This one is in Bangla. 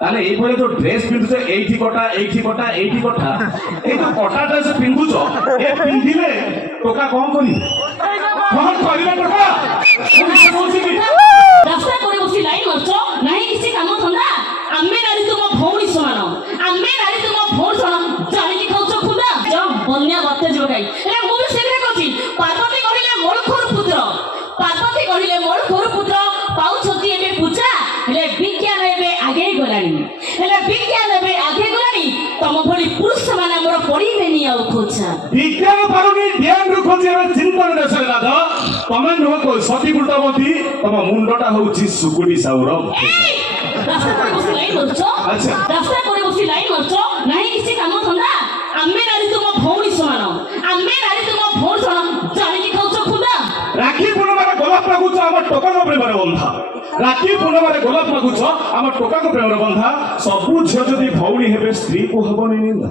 তাহলে এইভাবে তো ড্রেস পিন্ধুছ এইটি কটা এইটি কটা এইটি কটা এই তো কটা ড্রেস পিন্ধুছ এ পিন্ধিলে টোকা কম করিবে কম করিবে টোকা কହୁଛି କି ରାସ୍ତା করে বসি লাইন মারছ নাই কিছু কাম ধন্দা আমি নারী তুম ভৌণী সমান আমি নারী তুম ভৌণ সমান জানিকি খাউছ খুদা বন্যা বাতে যোগাই এটা মু সেটা কছি পার্বতী কহিলে মোর ঘর পুত্র পার্বতী কহিলে মোর ঘর পুত্র পাউছতি এবে পূজা হেলে বিজ্ঞান এবে আগে গলানি হেলে বিজ্ঞান এবে আগে গলানি তম ভଳି পুরুষ মানে মোর পড়িবেনি আর খোঁজা বিজ্ঞান পারুনি ধ্যান রখুছি এবে চিন্তন দেশে রাধ তমে নহ সতী বৃতবতী তম মুন্ডটা হଉଛି সুকুটি সাউর রাস্তা করে বসি লাইন মারছ আচ্ছা রাস্তা করে বসি লাইন মারছ নাই কিছু কাম ধন্দা আমি নারী তুম ভৌণী সমান আমি নারী তুম ভৌণ সমান জানিকি খাউছ খুদা রাখি পূর্ণমারে গোলাপ মাগুছ আমার টোকাক প্রেমরে বন্ধা রাখি পূর্ণমারে গোলাপ মাগুছ আমার টোকাক প্রেমরে বন্ধা সবু ঝিও যদি ভৌণী হেবে স্ত্রী কু হবনি নিন্দা